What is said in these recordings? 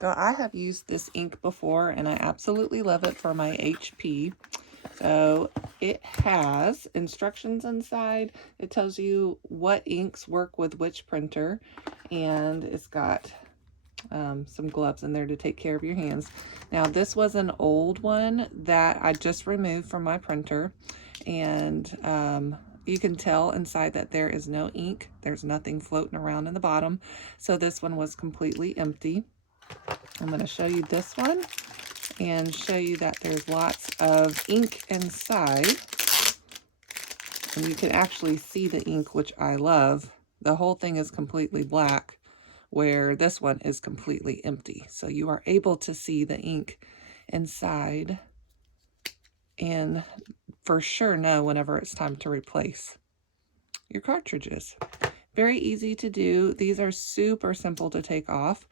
So I have used this ink before and I absolutely love it for my HP. So it has instructions inside. It tells you what inks work with which printer, and it's got some gloves in there to take care of your hands. Now this was an old one that I just removed from my printer, and you can tell inside that there is no ink. There's nothing floating around in the bottom. So this one was completely empty. I'm going to show you this one and show you that there's lots of ink inside. And you can actually see the ink, which I love. The whole thing is completely black, where this one is completely empty. So you are able to see the ink inside and for sure know whenever it's time to replace your cartridges. Very easy to do. These are super simple to take off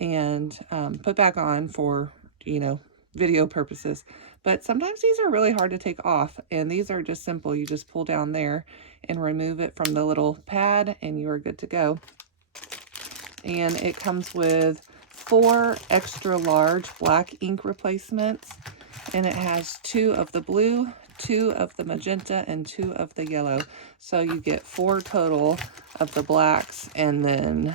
and put back on for, you know, video purposes. But sometimes these are really hard to take off, and these are just simple. You just pull down there and remove it from the little pad and you are good to go. And it comes with 4 extra large black ink replacements, and it has 2 of the blue, 2 of the magenta, and 2 of the yellow. So you get 4 total of the blacks, and then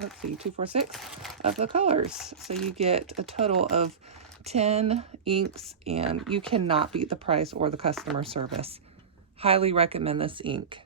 let's see, 2, 4, 6 of the colors. So you get a total of 10 inks, and you cannot beat the price or the customer service. Highly recommend this ink.